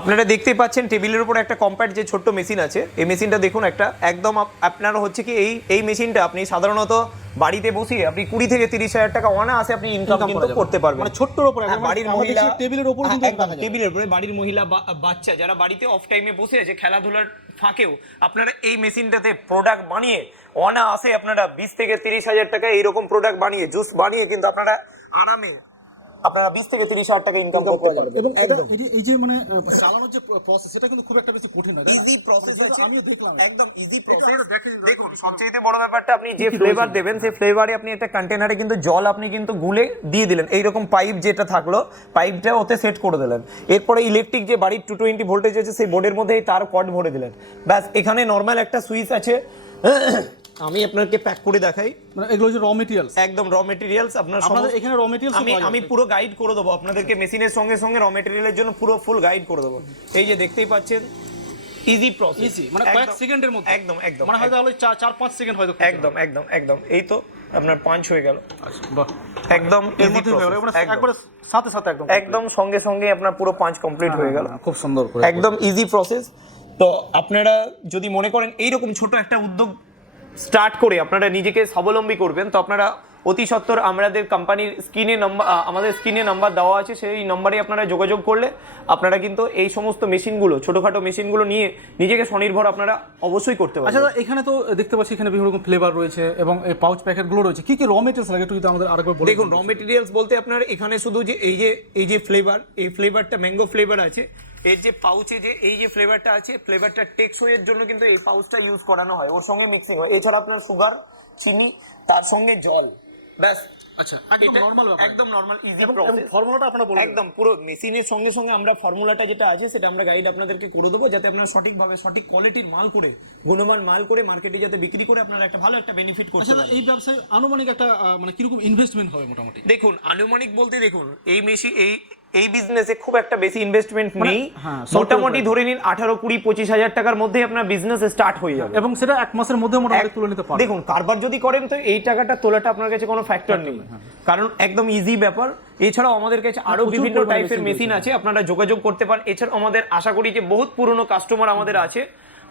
আপনারা দেখতে পাচ্ছেন টেবিলের উপর একটা কম্প্যাক্ট যে ছোট্ট মেশিন আছে এই মেশিনটা দেখুন একটা একদম আপনার হচ্ছে কি এই এই মেশিনটা আপনি সাধারণত বাড়িতে বসিয়ে আপনি কুড়ি থেকে তিরিশ হাজার টাকা অনায়াসে আপনি ইনকাম কিন্তু করতে পারবেন। মানে ছোট্টর উপরে হ্যাঁ, বাড়ির মহিলা টেবিলের উপর হ্যাঁ, টেবিলের উপরে বাড়ির মহিলা বাচ্চা যারা বাড়িতে অফ টাইমে বসে আছে খেলাধুলার ফাঁকেও আপনারা এই মেশিনটাতে প্রোডাক্ট বানিয়ে অনায়াসে আপনারা বিশ থেকে তিরিশ হাজার টাকা এইরকম প্রোডাক্ট বানিয়ে জুস বানিয়ে কিন্তু আপনারা আরামে আপনারা বিশ থেকে তিরিশ হাজার টাকা ইনকাম করতে পারবেন এবং এই যে- মানে চালানোর যে প্রসেস সেটা কিন্তু খুব একটা বেশি কঠিন না? ইজি প্রসেস আছে আমিও দেখলাম। একদম ইজি প্রসেস দেখুন সবচেয়ে বড় ব্যাপারটা আপনি যে ফ্লেভার দেবেন সেই ফ্লেভারে আপনি একটা কন্টেনারে কিন্তু জল আপনি কিন্তু গুলে দিয়ে দিলেন। এইরকম পাইপ যেটা থাকল পাইপটা ওতে সেট করে দিলেন। এরপরে ইলেকট্রিক যে বাড়ির টু টোয়েন্টি ভোল্টেজ আছে সেই বোর্ডের মধ্যে তার কর্ড ভরে দিলেন। ব্যাস এখানে নর্মাল একটা সুইচ আছে। আমি আপনাকে প্যাক করে দেখাই। মানে এগুলো যে র মেটেরিয়ালস একদম র মেটেরিয়ালস আপনার আপনাদের এখানে র মেটেরিয়ালস আমি আমি পুরো গাইড করে দেবো। আপনাদেরকে মেশিনের সঙ্গে সঙ্গে র মেটেরিয়ালের জন্য পুরো ফুল গাইড করে দেবো। এই যে দেখতেই পাচ্ছেন ইজি প্রসেস ইজি মানে কয়েক সেকেন্ডের মধ্যে। একদম একদম। মানে হয়তো তাহলে চার চার পাঁচ সেকেন্ড হয়তো একদম একদম একদম। এই তো আপনার পাঁচ হয়ে গেল। আচ্ছা একদম এর মধ্যে হয়ে মানে। একবারে সাথে সাথে একদম একদম সঙ্গে সঙ্গে আপনার পুরো পাঁচ কমপ্লিট হয়ে গেল। খুব সুন্দর করে। একদম ইজি প্রসেস তো আপনারা যদি মনে করেন এইরকম ছোট একটা উদ্যোগ স্টার্ট করে আপনারা নিজেকে স্বাবলম্বী করবেন তো আপনারা অতি সত্বর আমাদের কোম্পানির স্ক্রিনে নাম্বার আমাদের স্ক্রিনে নাম্বার দেওয়া আছে সেই নাম্বারে আপনারা যোগাযোগ করলে আপনারা কিন্তু এই সমস্ত মেশিনগুলো ছোটোখাটো মেশিনগুলো নিয়ে নিজেকে স্বনির্ভর আপনারা অবশ্যই করতে পারেন আচ্ছা পারবেন এখানে তো দেখতে পাচ্ছি এখানে বিভিন্ন রকম ফ্লেভার রয়েছে এবং এই পাউচ প্যাকেটগুলো রয়েছে। কী কী র মেটেরিয়ালস লাগে একটু যদি আমাদের আরেকবার বলে দেখুন র মেটেরিয়ালস বলতে আপনার এখানে শুধু যে এই যে এই যে ফ্লেভার এই ফ্লেভারটা ম্যাঙ্গো ফ্লেভার আছে এর যে পাউচে যে এই যে ফ্লেভারটা আছে ফ্লেভারটা টেকসই এর জন্য কিন্তু এই পাউচটা ইউজ করানো হয়। ওর সঙ্গে মিক্সিং হয়। এছাড়া আপনার সুগার চিনি তার সঙ্গে জল। ব্যাস। আচ্ছা একদম নরমাল একদম নর্মাল ইজি ফর্মুলাটা আপনারা বলে একদম পুরো মেশিনের সঙ্গে সঙ্গে আমরা ফর্মুলাটা যেটা আছে সেটা আমরা গাইড আপনাদেরকে করে দেবো যাতে আপনারা সঠিকভাবে সঠিক কোয়ালিটির মাল করে গুণমান মাল করে মার্কেটে যাতে বিক্রি করে আপনারা একটা ভালো একটা বেনিফিট করতে আচ্ছা পারেন। এই ব্যবসায় আনুমানিক একটা মানে কীরকম ইনভেস্টমেন্ট হবে মোটামুটি? দেখুন আনুমানিক বলতে দেখুন এই মেশি এই এই বিজনেসে খুব একটা বেশি ইনভেস্টমেন্ট নেই। হ্যাঁ, মোটামুটি ধরে নিন আঠারো কুড়ি পঁচিশ হাজার টাকার মধ্যে আপনার বিজনেস স্টার্ট হয়ে যাবে। এবং সেটা এক মাসের মধ্যে মোটামুটি তুলে নিতে পারবে। দেখুন কারবার যদি করেন তো এই টাকাটা তোলাটা আপনার কাছে কোনো ফ্যাক্টর নেই। কারণ একদম ইজি ব্যাপার। এছাড়াও আমাদের কাছে আরও বিভিন্ন টাইপের মেশিন আছে। আপনারা যোগাযোগ করতে পারেন। এছাড়াও আমাদের আশা করি যে বহুত পুরনো কাস্টমার আমাদের আছে।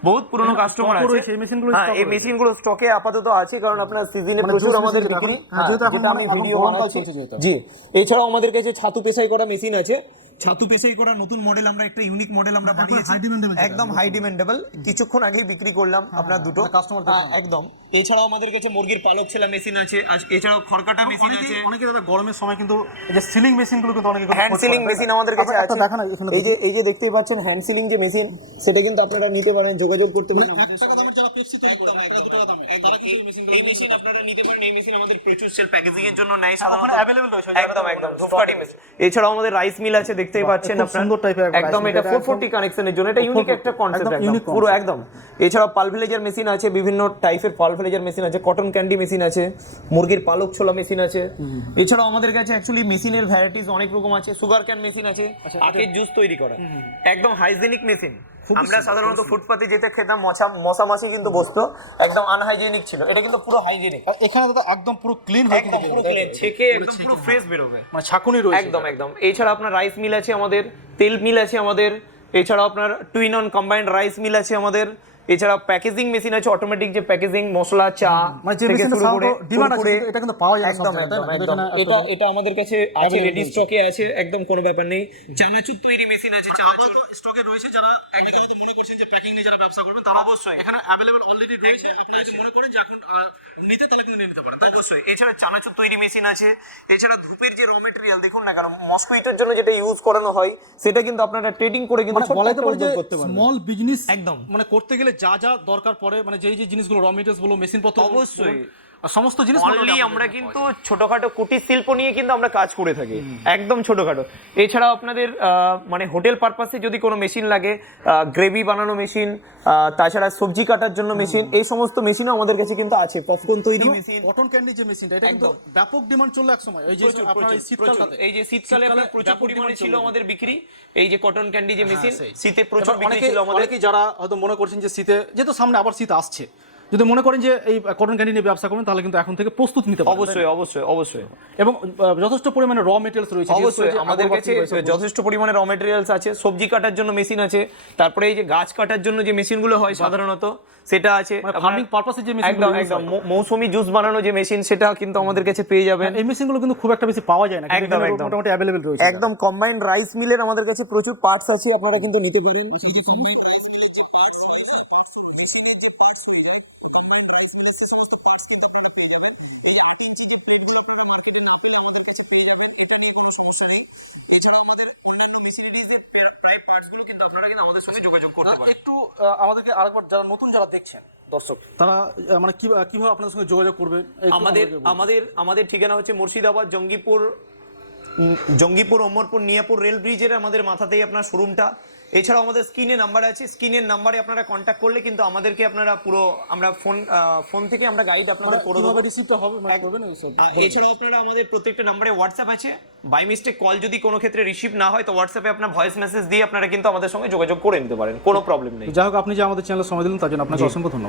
বহুত পুরনো কাস্টমার আছে। এই মেশিনগুলো গুলো হ্যাঁ এই মেশিনগুলো স্টকে আপাতত আছে কারণ আপনার সিজনে মানে প্রচুর আমাদের বিক্রি। হ্যাঁ, এখন যেটা আমি ভিডিও বানাচ্ছি। জি এছাড়াও আমাদের কাছে ছাতু পেশাই করা মেশিন আছে। ছাতু পেশাই করা নতুন মডেল আমরা একটা ইউনিক মডেল আমরা বানিয়েছি। একদম হাই ডিমান্ডেবল কিছুক্ষণ আগেই বিক্রি করলাম আপনার দুটো। মানে customer হ্যাঁ, একদম। এছাড়াও আমাদের কাছে মুরগির পালক ছেলা মেশিন আছে এছাড়াও খড়কাটা মেশিন আছে। অনেকে দাদা গরমের সময় কিন্তু এই যে সিলিং মেশিনগুলো কিন্তু অনেকে হ্যান্ড সিলিং মেশিন আমাদের কাছে আছে। দেখা না এখানে এই যে এই যে দেখতেই পাচ্ছেন হ্যান্ড সিলিং যে মেশিন সেটা কিন্তু আপনারা নিতে পারেন যোগাযোগ করতে পারেন। একটা দামের যারা পেপসি তৈরি করে একটা দুটো দামে এই এই মেশিন আপনারা নিতে পারেন এই মেশিন আমাদের প্রচুর সেল প্যাকেজিং এর জন্য নেয় ওখানে available রয়েছে, একদম একদম। ধূপকাঠি মেশিন এছাড়াও আমাদের রাইস মিল আছে দেখতেই পাচ্ছেন সুন্দর টাইপের একদম এটা এটা 440 কানেকশনের জন্য। এটা ইউনিক একটা কনসেপ্ট একদম পুরো একদম। এছাড়াও পালভেলেজার মেশিন আছে বিভিন্ন টাইপের পালভেলেজার মেশিন আছে কটন ক্যান্ডি মেশিন আছে মুরগির পালক ছোলা মেশিন আছে। এছাড়াও আমাদের কাছে অ্যাকচুয়ালি মেশিনের ভ্যারাইটিস অনেক রকম আছে। সুগার ক্যান মেশিন আছে আখের জুস তৈরি করা। একদম হাইজেনিক মেশিন আমরা সাধারণত ফুটপাতে যেতে খেতাম মশা মশা মাছি কিন্তু বসতো। একদম আনহাইজেনিক ছিল। এটা কিন্তু পুরো হাইজেনিক আর এখানে দাদা একদম পুরো ক্লিন হয়ে একদম পুরো ক্লিন ছেকে একদম পুরো ফ্রেশ বেরোবে। মানে ছাকুনি রয়েছে। একদম একদম। এছাড়া আপনার রাইস মিল আছে আমাদের তেল মিল আছে আমাদের এছাড়া আপনার two in one combined rice mill আছে আমাদের। এছাড়া প্যাকেজিং মেশিন আছে অটোমেটিক যে প্যাকেজিং মশলা চা মানে যে ডিমান্ড আছে এটা কিন্তু পাওয়া যায় একদম এটা এটা আমাদের কাছে আছে রেডি স্টকে আছে একদম কোনো ব্যাপার নেই। চানাচুর তৈরি মেশিন আছে চানাচুর। স্টকে রয়েছে যারা অনেকে হয়তো মনে করছেন যে প্যাকিং নিয়ে যারা ব্যবসা করবেন তারা অবশ্যই। এখানে অ্যাভেলেবল অলরেডি রয়েছে। আপনারা যদি মনে করেন যে এখন আহ, নিতে তাহলে কিন্তু নিয়ে নিতে পারেন তাই অবশ্যই। এছাড়া চানাচুর তৈরি মেশিন আছে এছাড়া ধূপের যে র মেটেরিয়াল দেখুন না কেন মস্কুইটোর জন্য যেটা ইউজ করানো হয় সেটা কিন্তু আপনারা ট্রেডিং করে কিন্তু পারে পারবেন। স্মল বিজনেস একদম। মানে করতে গেলে যা যা দরকার পড়ে মানে যেই যে জিনিসগুলো র মেটেরিয়ালস মেশিনপত্র অবশ্যই। সমস্ত জিনিস অনলি আমরা কিন্তু ছোটখাটো কুটির শিল্প নিয়ে কিন্তু আমরা কাজ করে থাকি। একদম ছোটখাটো। এছাড়াও আপনাদের মানে হোটেল পারপাসে যদি কোনো মেশিন লাগে গ্রেভি বানানো মেশিন তাছাড়া সবজি কাটার জন্য মেশিন এই সমস্ত মেশিনও আমাদের কাছে কিন্তু আছে পপকর্ন তৈরি মেশিন। কটন ক্যান্ডি যে মেশিনটা এটা কিন্তু ব্যাপক ডিমান্ড চলল এক সময় এই যে আপনার এই এই যে শীতকালে আপনার প্রচুর পরিমাণে ছিল আমাদের বিক্রি। এই যে কটন ক্যান্ডি যে মেশিন শীতে প্রচুর বিক্রি ছিল আমাদের। অনেকেই যারা হয়তো মনে করছেন যে শীতে যেহেতু সামনে আবার শীত আসছে যদি মনে করেন যে এই কটন ক্যান্ডি নিয়ে ব্যবসা করবেন তাহলে কিন্তু এখন থেকে প্রস্তুত নিতে পারেন অবশ্যই অবশ্যই অবশ্যই। এবং যথেষ্ট পরিমাণে র মেটেরিয়ালস রয়েছে অবশ্যই আমাদের কাছে যথেষ্ট পরিমাণে র মেটেরিয়ালস আছে সবজি কাটার জন্য মেশিন আছে তারপরে এই যে গাছ কাটার জন্য যে মেশিনগুলো হয় সাধারণত সেটা আছে মানে ফার্মিং পারপাসে যে মেশিন একদম একদম মৌসুমী জুস বানানো যে মেশিন সেটা কিন্তু আমাদের কাছে পেয়ে যাবেন। এই মেশিনগুলো কিন্তু খুব একটা বেশি পাওয়া যায় না একদম, একদম। মোটামুটি অ্যাভেলেবেল রয়েছে। একদম কম্বাইন্ড রাইস মিলের আমাদের কাছে প্রচুর পার্টস আছে আপনারা কিন্তু নিতে পারেন। একটু আহ, আমাদেরকে আরেকবার যারা নতুন যারা দেখছেন দর্শক। তারা মানে কীভাবে আপনাদের সঙ্গে যোগাযোগ করবে? আমাদের আমাদের আমাদের ঠিকানা হচ্ছে মুর্শিদাবাদ জঙ্গিপুর জঙ্গিপুর অমরপুর নিয়াপুর রেল ব্রিজের আমাদের মাথাতেই আপনার শোরুমটা। এছাড়াও আমাদের স্ক্রিনে নাম্বার আছে। স্ক্রিনের নাম্বারে আপনারা কন্ট্যাক্ট করলে কিন্তু আমাদেরকে আপনারা পুরো আমরা ফোন ফোন থেকে আমরা গাইড আপনাদের করে দেবো। রিসিভটা হবে? মানে করবেন এছাড়াও আপনারা আমাদের প্রত্যেকটা নাম্বারে হোয়াটসঅ্যাপ আছে। বাই মিস্টেক কল যদি কোনো ক্ষেত্রে রিসিভ না হয় তো হোয়াটসঅ্যাপে আপনার ভয়েস মেসেজ দিয়ে আপনারা কিন্তু আমাদের সঙ্গে যোগাযোগ করে নিতে পারেন। কোনো প্রবলেম নেই। যাই হোক আপনি যে আমাদের চ্যানেলে সময় দিলেন তার জন্য আপনাকে অসংখ্য ধন্যবাদ।